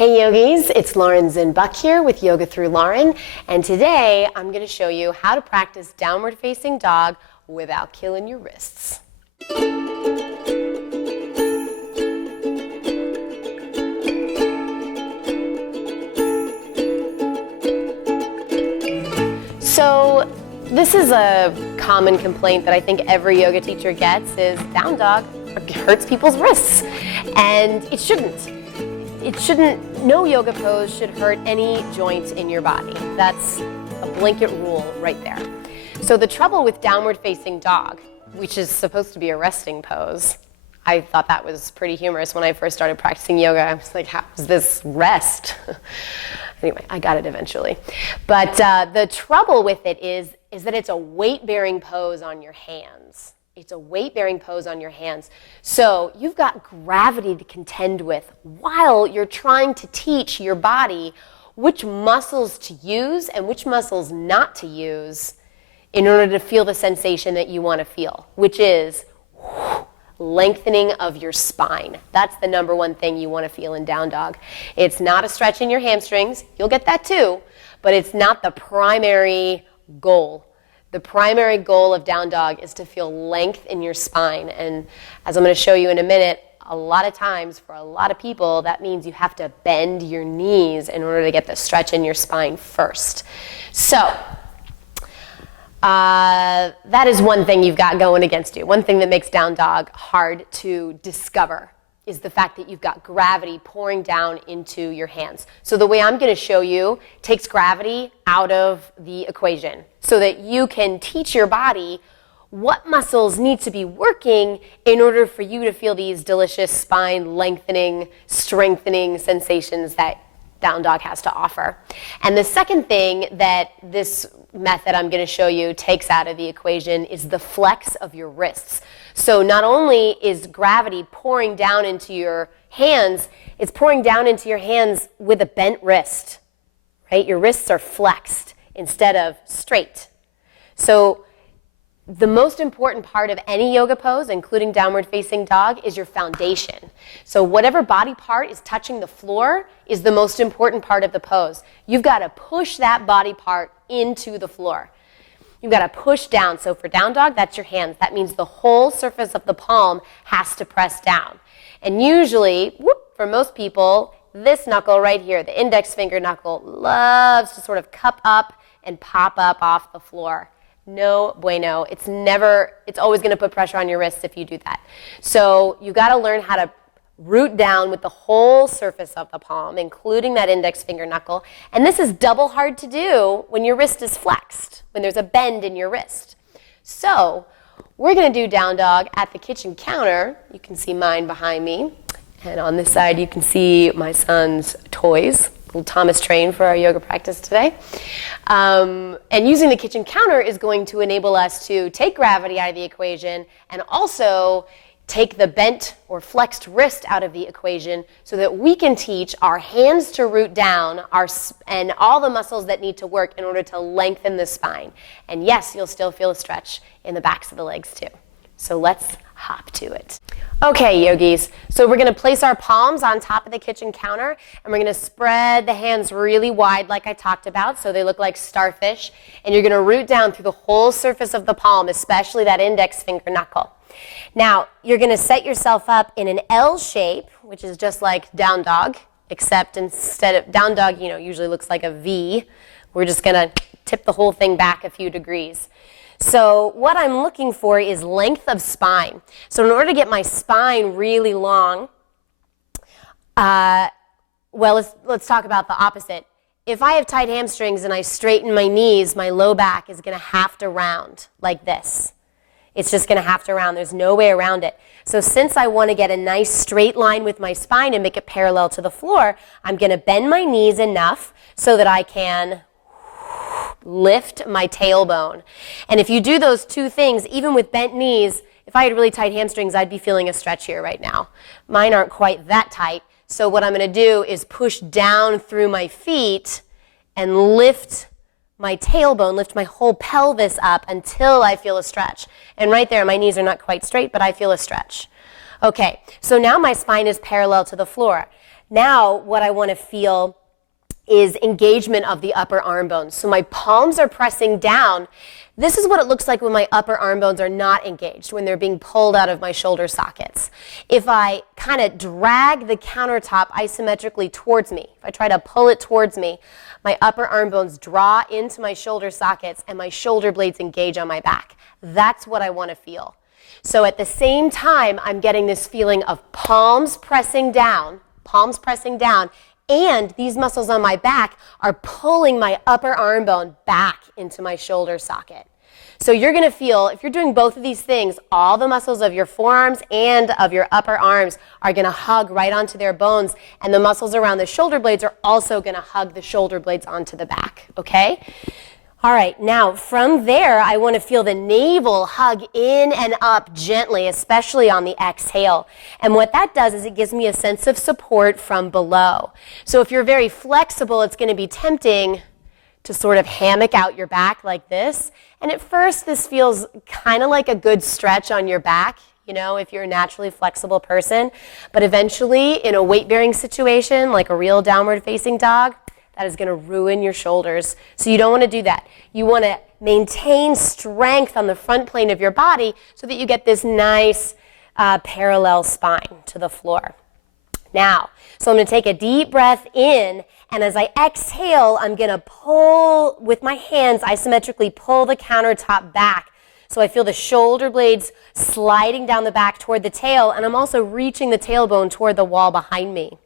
Hey yogis, it's Zinn Buck here with Yoga Through Lauren, and today I'm going to show you how to practice downward facing dog without killing your wrists. So this is a common complaint that I think every yoga teacher gets is down dog hurts people's wrists, and it shouldn't. No yoga pose should hurt any joint in your body. That's a blanket rule right there. So the trouble with downward facing dog, which is supposed to be a resting pose, I thought that was pretty humorous when I first started practicing yoga. I was like, how is this rest? Anyway, I got it eventually. But the trouble with it is that it's a weight-bearing pose on your hands. It's a weight-bearing pose on your hands. So you've got gravity to contend with while you're trying to teach your body which muscles to use and which muscles not to use in order to feel the sensation that you want to feel, which is lengthening of your spine. That's the number one thing you want to feel in down dog. It's not a stretch in your hamstrings. You'll get that too, but it's not the primary goal. The primary goal of down dog is to feel length in your spine. And as I'm going to show you in a minute, a lot of times for a lot of people, that means you have to bend your knees in order to get the stretch in your spine first. So that is one thing you've got going against you. One thing that makes down dog hard to discover is the fact that you've got gravity pouring down into your hands. So the way I'm going to show you takes gravity out of the equation so that you can teach your body what muscles need to be working in order for you to feel these delicious spine lengthening, strengthening sensations that down dog has to offer. And the second thing that this method I'm going to show you takes out of the equation is the flex of your wrists. So not only is gravity pouring down into your hands, it's pouring down into your hands with a bent wrist, right? Your wrists are flexed instead of straight. So the most important part of any yoga pose, including downward facing dog, is your foundation. So whatever body part is touching the floor is the most important part of the pose. You've got to push that body part into the floor. You've got to push down. So for down dog, that's your hands. That means the whole surface of the palm has to press down. And usually, for most people, this knuckle right here, the index finger knuckle, loves to sort of cup up and pop up off the floor. No bueno. It's always going to put pressure on your wrists if you do that. So you got to learn how to root down with the whole surface of the palm, including that index finger knuckle. And this is double hard to do when your wrist is flexed, when there's a bend in your wrist. So we're going to do down dog at the kitchen counter. You can see mine behind me. And on this side, you can see my son's toys. Little Thomas train for our yoga practice today. And using the kitchen counter is going to enable us to take gravity out of the equation and also take the bent or flexed wrist out of the equation so that we can teach our hands to root down and all the muscles that need to work in order to lengthen the spine. And yes, you'll still feel a stretch in the backs of the legs too. So let's hop to it. Okay, yogis, so we're going to place our palms on top of the kitchen counter, and we're going to spread the hands really wide like I talked about so they look like starfish, and you're going to root down through the whole surface of the palm, especially that index finger knuckle. Now, you're going to set yourself up in an L shape, which is just like down dog, except instead of down dog, usually looks like a V. We're just going to tip the whole thing back a few degrees. So what I'm looking for is length of spine. So in order to get my spine really long, let's talk about the opposite. If I have tight hamstrings and I straighten my knees, my low back is going to have to round like this. It's just going to have to round. There's no way around it. So since I want to get a nice straight line with my spine and make it parallel to the floor, I'm going to bend my knees enough so that I can lift my tailbone. And if you do those two things, even with bent knees, if I had really tight hamstrings, I'd be feeling a stretch here right now. Mine aren't quite that tight. So what I'm going to do is push down through my feet and lift my tailbone, lift my whole pelvis up until I feel a stretch. And right there, my knees are not quite straight, but I feel a stretch. Okay, so now my spine is parallel to the floor. Now what I want to feel is engagement of the upper arm bones. So my palms are pressing down. This is what it looks like when my upper arm bones are not engaged, when they're being pulled out of my shoulder sockets. If I kind of drag the countertop isometrically towards me, if I try to pull it towards me, my upper arm bones draw into my shoulder sockets and my shoulder blades engage on my back. That's what I want to feel. So at the same time, I'm getting this feeling of palms pressing down, and these muscles on my back are pulling my upper arm bone back into my shoulder socket. So you're going to feel, if you're doing both of these things, all the muscles of your forearms and of your upper arms are going to hug right onto their bones, and the muscles around the shoulder blades are also going to hug the shoulder blades onto the back, okay? All right, now from there, I want to feel the navel hug in and up gently, especially on the exhale. And what that does is it gives me a sense of support from below. So if you're very flexible, it's going to be tempting to sort of hammock out your back like this. And at first, this feels kind of like a good stretch on your back, you know, if you're a naturally flexible person. But eventually, in a weight-bearing situation, like a real downward-facing dog, that is going to ruin your shoulders. So you don't want to do that. You want to maintain strength on the front plane of your body so that you get this nice parallel spine to the floor. Now, so I'm going to take a deep breath in, and as I exhale, I'm going to pull with my hands, isometrically pull the countertop back. So I feel the shoulder blades sliding down the back toward the tail, and I'm also reaching the tailbone toward the wall behind me.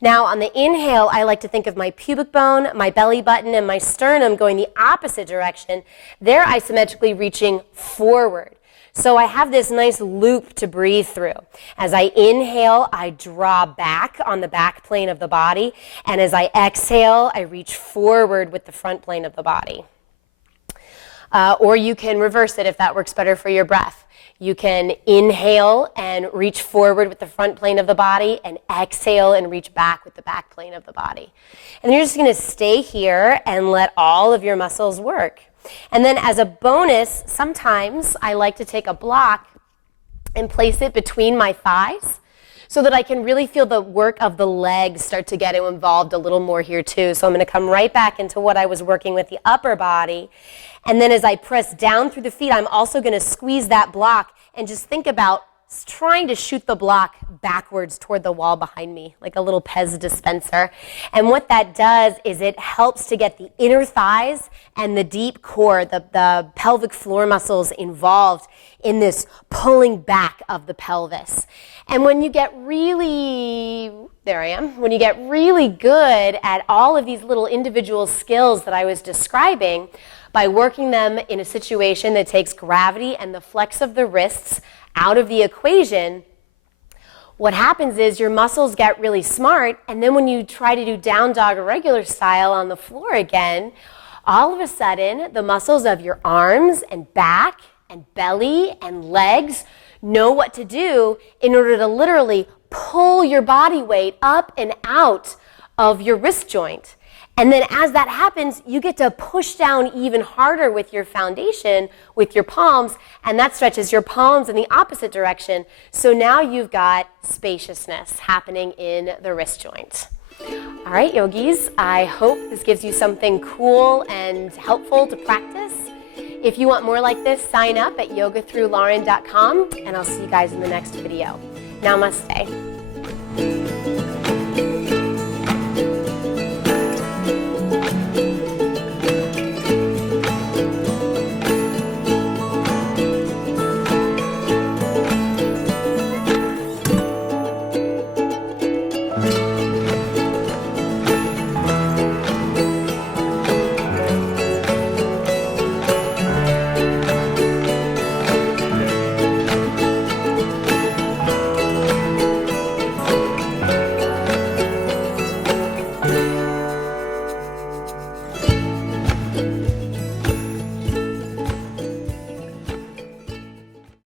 Now, on the inhale, I like to think of my pubic bone, my belly button, and my sternum going the opposite direction. They're isometrically reaching forward. So I have this nice loop to breathe through. As I inhale, I draw back on the back plane of the body, and as I exhale, I reach forward with the front plane of the body. Or you can reverse it if that works better for your breath. You can inhale and reach forward with the front plane of the body, and exhale and reach back with the back plane of the body. And you're just going to stay here and let all of your muscles work. And then as a bonus, sometimes I like to take a block and place it between my thighs so that I can really feel the work of the legs start to get involved a little more here too. So I'm going to come right back into what I was working with the upper body. And then as I press down through the feet, I'm also going to squeeze that block and just think about trying to shoot the block backwards toward the wall behind me, like a little Pez dispenser. And what that does is it helps to get the inner thighs and the deep core, the pelvic floor muscles involved in this pulling back of the pelvis. And when you get really, when you get really good at all of these little individual skills that I was describing, by working them in a situation that takes gravity and the flex of the wrists out of the equation, what happens is your muscles get really smart, and then when you try to do down dog or regular style on the floor again, all of a sudden the muscles of your arms and back and belly and legs know what to do in order to literally pull your body weight up and out of your wrist joint. And then as that happens, you get to push down even harder with your foundation, with your palms, and that stretches your palms in the opposite direction. So now you've got spaciousness happening in the wrist joint. All right, yogis, I hope this gives you something cool and helpful to practice. If you want more like this, sign up at yogathroughlauren.com, and I'll see you guys in the next video. Namaste.